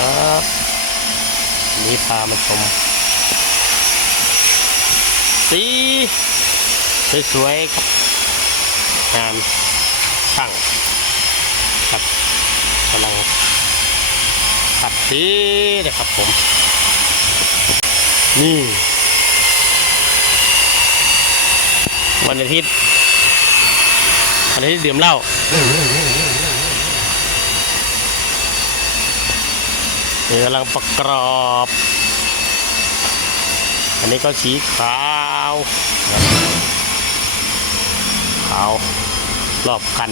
ครับนี่พามาชมสีสวยๆครับงานช่างครับกำลังขัดสีนะครับผม นี่วันอาทิตย์วันอาทิตย์ดื่มเหล้า กำลังประกรอบ อันนี้ก็สีขาวขาวรอบคัน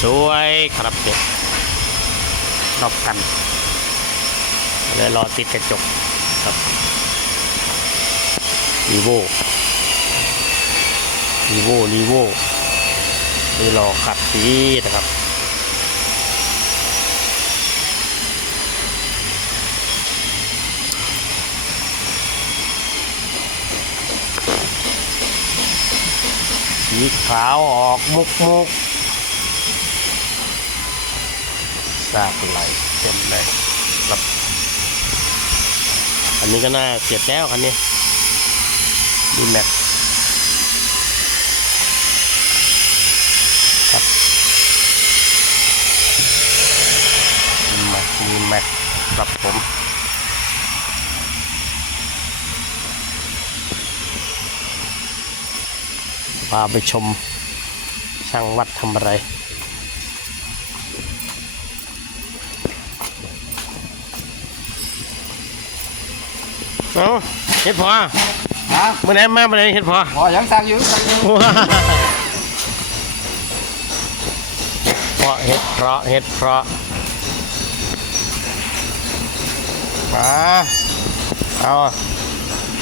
สวยๆครับเนี่ยรอบคันเลยรอติดกระจกครับรีโวรีโวรีโวนี่รอขัดสีนะครับ สีขาวออกมุกมุกซากไหลเต็มเลยครับอันนี้ก็น่าเสียดแล้วคันนี้ดีแม็กครับดีแม็กดีแม็กครับผมาไปชมช่างวัดทำอะไร เอาเฮ็ดพอฮะเมื่อไหร่มาเมื่อไหร่เฮ็ดพอ พอยังสั่งอยู่สั่งอยู่เพราะเฮ็ดเพราะเฮ็ดเพราะมาเอา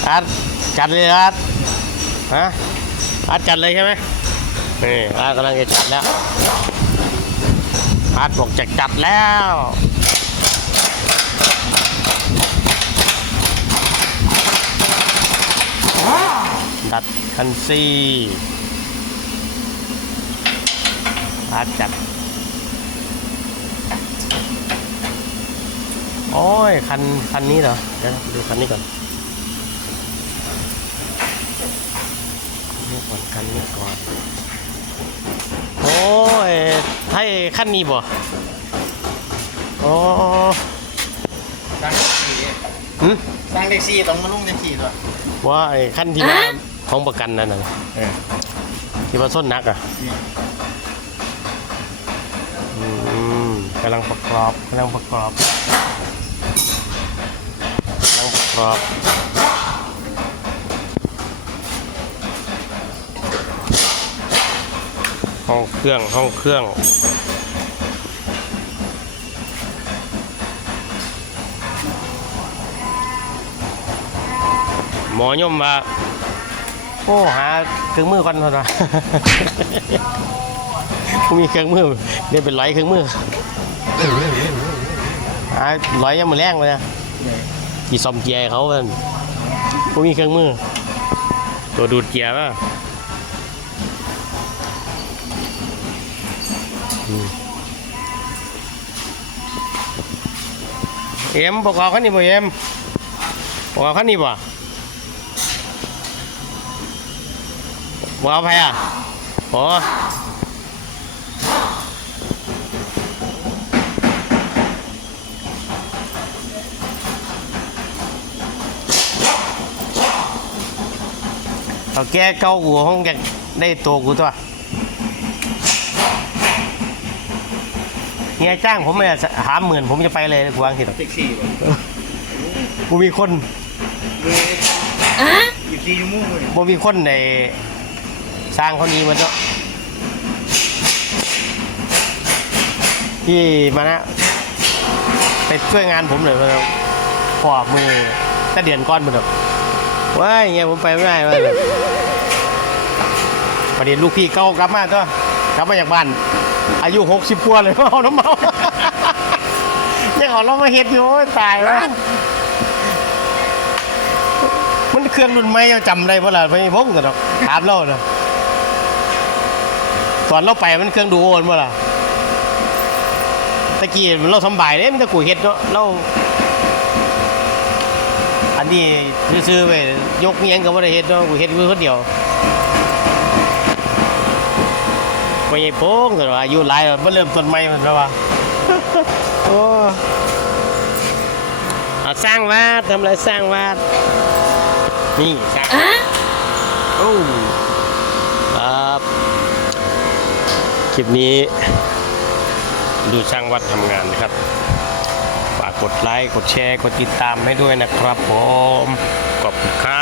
อัดจัดเลยอัดฮะ อัดจัดเลยใช่ไหมนี่อัดกำลังจะจัดแล้วอัดบอกจะจัดแล้วดัดคันซีอัดจัด โอ้ย คัน คันนี้เหรอ เดี๋ยวดูคันนี้ก่อนนี่ก่อน คันนี้ก่อน โอ้ยให้คันนี้บ่โอ้สั่งแท็กซี่หึสั่งแท็กซี่ต้องมาลงแท็กซี่ด้วยว่าไอ้คันที่มาของประกันนั่นน่ะเออที่ว่าส้นนักอะอืมกำลังประกอบกำลังประกอบกำลังประกอบ ห้องเครื่องห้องเครื่องหมอยมว่าโอ้หาเครื่องมือก่อนเถอะนะกูมีเครื่องมือเดี๋ยเป็นร้อยเครื่องมืออ่าร้อยยังมือแรงเลยนะกี่ซอมเกียร์เขากันกูมีเครื่องมือ ตัวดูดเกียร์ป่ะ เอ็มประกอบคันนี้บ่เอ็มประกอบคันนี้บ่บ่เอาไปอะโอ้เอาแก้เก้ากูห้องแกได้ตัวกูตัว ฮียจ้างผมเนี่ยหาหมื่นผมจะไปเลยกูวางสิแท็กซี่บ่กูมีคนยี่สิบสี่ชั่วโมงเลยกูมีคนในสร้างเขานี้มันเนาะที่มานะไปช่วยงานผมหน่อยมาขอบมือถ้าเดือนก้อนมันแบบว้ายเงี้ยผมไปไม่ได้ว่าแบบประเด็นลูกพี่เก่ากลับมาก็กลับมาจากบ้าน อายุหกสิบกว่าเลยเอาน้ำเมายังเอาเรามาเฮ็ดอยู่โอ้ยตายแล้วมันเครื่องรุ่นใหม่ยังจำได้เพราะอะไรไม่พงกันหรอกถามเราเนาะตอนเราไปมันเครื่องดูโอนเมื่อไหร่ตะกี้เราสำบายเลยมันตะกูเฮ็ดเนาะเราอันนี้ซื้อๆไปยกเงี้ยงก็บ่ได้เฮ็ดเนาะกูเฮ็ดมือคนเดียว ไปใหญ่โป้งแต่ว่าอายุหลายแล้วมาเริ่มต้นใหม่มันแล้วว่าโอ้เอาสร้างวาดทำอะไรสร้างวาดนี่สร้างโอ้ครับคลิปนี้ ดูช่างวัดทำงานนะครับฝากกดไลค์กดแชร์กดติดตามให้ด้วยนะครับผมขอบคุณครับ